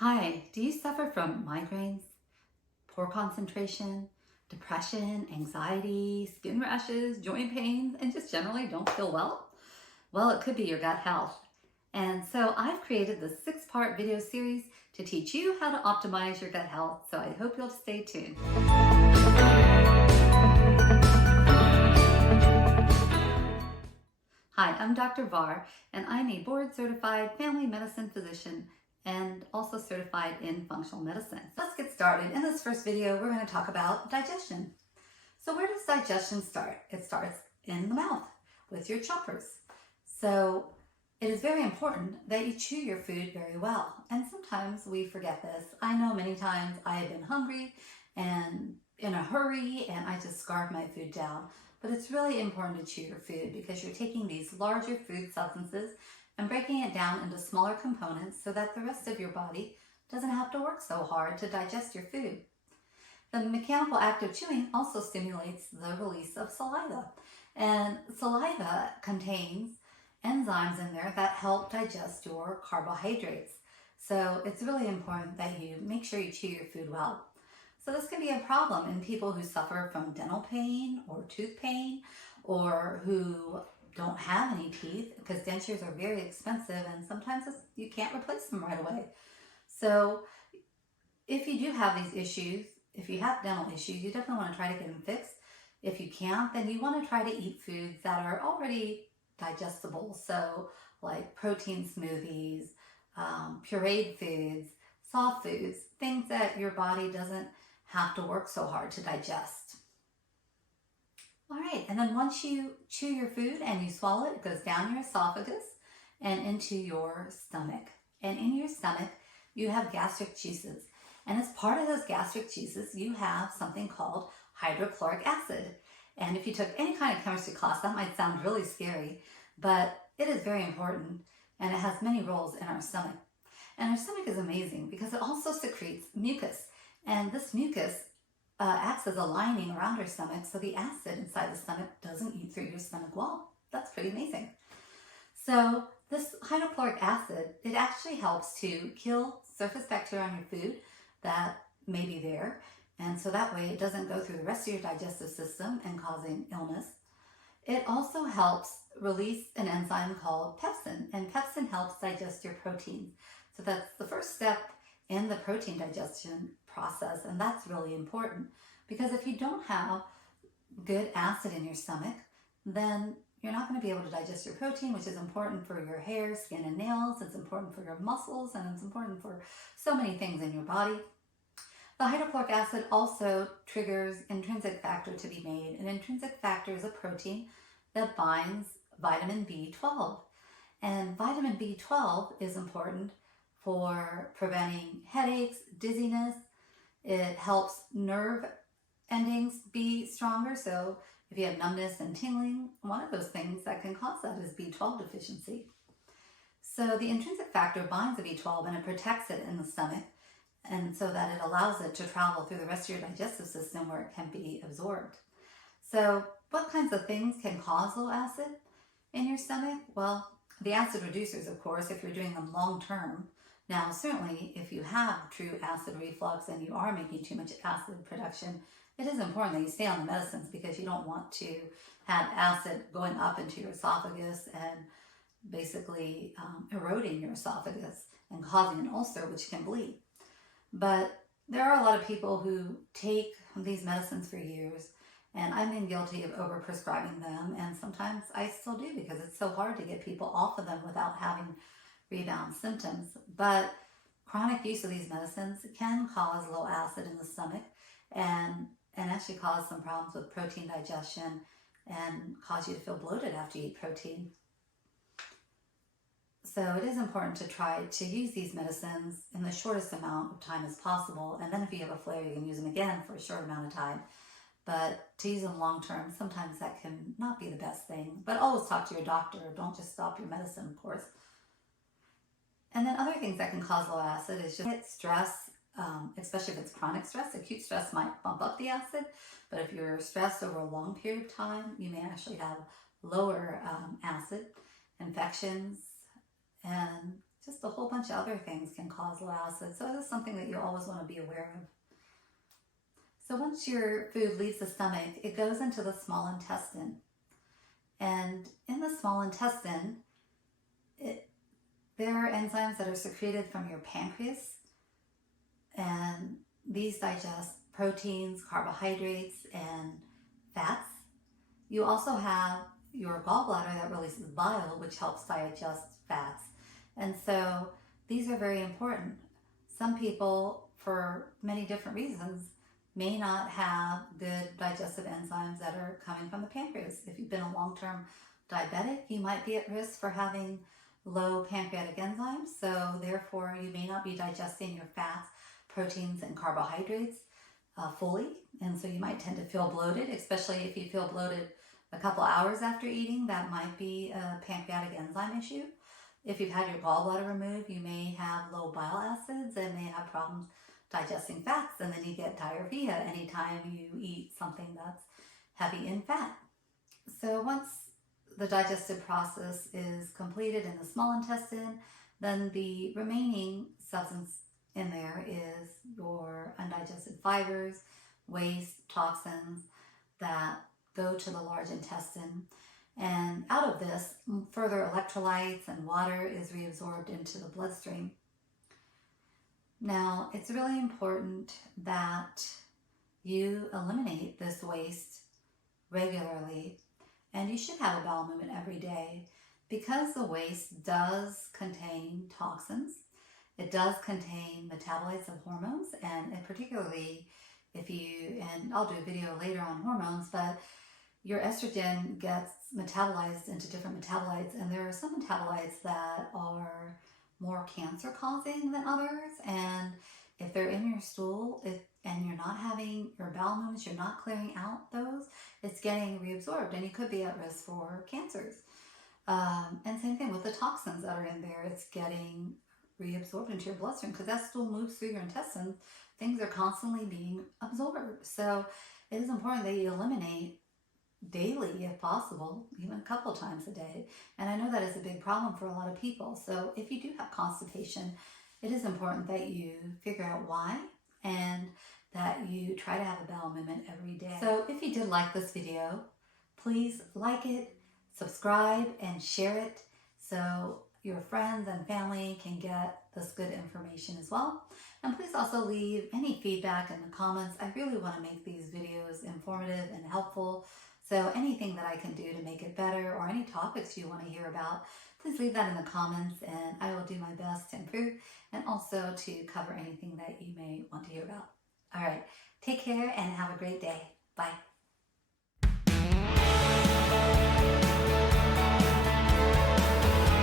Hi, do you suffer from migraines, poor concentration, depression, anxiety, skin rashes, joint pains, and just generally don't feel well? Well, it could be your gut health. And so I've created this 6-part video series to teach you how to optimize your gut health. So I hope you'll stay tuned. Hi, I'm Dr. Var, and I'm a board-certified family medicine physician and also certified in functional medicine. Let's get started. In this first video, we're going to talk about digestion. So where does digestion start? It starts in the mouth with your choppers. So it is very important that you chew your food very well. And sometimes we forget this. I know many times I have been hungry and in a hurry and I just scarf my food down. But it's really important to chew your food because you're taking these larger food substances and breaking it down into smaller components so that the rest of your body doesn't have to work so hard to digest your food. The mechanical act of chewing also stimulates the release of saliva. And saliva contains enzymes in there that help digest your carbohydrates. So it's really important that you make sure you chew your food well. So this can be a problem in people who suffer from dental pain or tooth pain or who don't have any teeth, because dentures are very expensive and sometimes you can't replace them right away. So if you do have these issues, if you have dental issues, you definitely want to try to get them fixed. If you can't, then you want to try to eat foods that are already digestible. So like protein smoothies, pureed foods, soft foods, things that your body doesn't have to work so hard to digest. All right, and then once you chew your food and you swallow it, it goes down your esophagus and into your stomach. And in your stomach, you have gastric juices. And as part of those gastric juices, you have something called hydrochloric acid. And if you took any kind of chemistry class, that might sound really scary, but it is very important and it has many roles in our stomach. And our stomach is amazing because it also secretes mucus. And this mucus acts as a lining around our stomach, so the acid inside the stomach doesn't eat through your stomach wall. That's pretty amazing. So this hydrochloric acid, it actually helps to kill surface bacteria on your food that may be there. And so that way it doesn't go through the rest of your digestive system and causing illness. It also helps release an enzyme called pepsin, and pepsin helps digest your proteins. So that's the first step in the protein digestion process, and that's really important because if you don't have good acid in your stomach, then you're not going to be able to digest your protein, which is important for your hair, skin, and nails. It's important for your muscles, and it's important for so many things in your body. The hydrochloric acid also triggers intrinsic factor to be made. An intrinsic factor is a protein that binds vitamin B12. And vitamin B12 is important for preventing headaches, dizziness. It helps nerve endings be stronger. So if you have numbness and tingling, one of those things that can cause that is B12 deficiency. So the intrinsic factor binds the B12 and it protects it in the stomach, and so that it allows it to travel through the rest of your digestive system where it can be absorbed. So what kinds of things can cause low acid in your stomach? Well, the acid reducers, of course, if you're doing them long term. Now, certainly, if you have true acid reflux and you are making too much acid production, it is important that you stay on the medicines because you don't want to have acid going up into your esophagus and basically eroding your esophagus and causing an ulcer, which can bleed. But there are a lot of people who take these medicines for years, and I've been guilty of overprescribing them, and sometimes I still do because it's so hard to get people off of them without having rebound symptoms. But chronic use of these medicines can cause low acid in the stomach and actually cause some problems with protein digestion and cause you to feel bloated after you eat protein. So it is important to try to use these medicines in the shortest amount of time as possible. And then if you have a flare, you can use them again for a short amount of time. But to use them long term, sometimes that can not be the best thing. But always talk to your doctor. Don't just stop your medicine, of course. And then other things that can cause low acid is just stress, especially if it's chronic stress. Acute stress might bump up the acid, but if you're stressed over a long period of time, you may actually have lower acid, infections, and just a whole bunch bunch of other things can cause low acid. So it is something that you always want to be aware of. So once your food leaves the stomach, it goes into the small intestine. And in the small intestine, there are enzymes that are secreted from your pancreas, and these digest proteins, carbohydrates, and fats. You also have your gallbladder that releases bile, which helps digest fats. And so these are very important. Some people, for many different reasons, may not have good digestive enzymes that are coming from the pancreas. If you've been a long-term diabetic, you might be at risk for having low pancreatic enzymes, so therefore you may not be digesting your fats, proteins, and carbohydrates fully, and so you might tend to feel bloated, especially if you feel bloated a couple hours after eating. That might be a pancreatic enzyme issue. If you've had your gallbladder removed, you may have low bile acids and may have problems digesting fats, and then you get diarrhea anytime you eat something that's heavy in fat. So once the digestive process is completed in the small intestine, then the remaining substance in there is your undigested fibers, waste, toxins that go to the large intestine. And out of this, further electrolytes and water is reabsorbed into the bloodstream. Now, it's really important that you eliminate this waste regularly, and you should have a bowel movement every day, because the waste does contain toxins. It does contain metabolites of hormones, and particularly if you, and I'll do a video later on hormones, but your estrogen gets metabolized into different metabolites, and there are some metabolites that are more cancer causing than others, and if they're in your stool and you're not having your bowel movements, you're not clearing out those, it's getting reabsorbed and you could be at risk for cancers. And same thing with the toxins that are in there, it's getting reabsorbed into your bloodstream because that stool moves through your intestines. Things are constantly being absorbed. So it is important that you eliminate daily if possible, even a couple times a day. And I know that is a big problem for a lot of people. So if you do have constipation, it is important that you figure out why and that you try to have a bowel movement every day. So if you did like this video, please like it, subscribe, and share it so your friends and family can get this good information as well. And please also leave any feedback in the comments. I really want to make these videos informative and helpful. So anything that I can do to make it better, or any topics you want to hear about, please leave that in the comments and I will do my best to improve and also to cover anything that you may want to hear about. All right, take care and have a great day. Bye.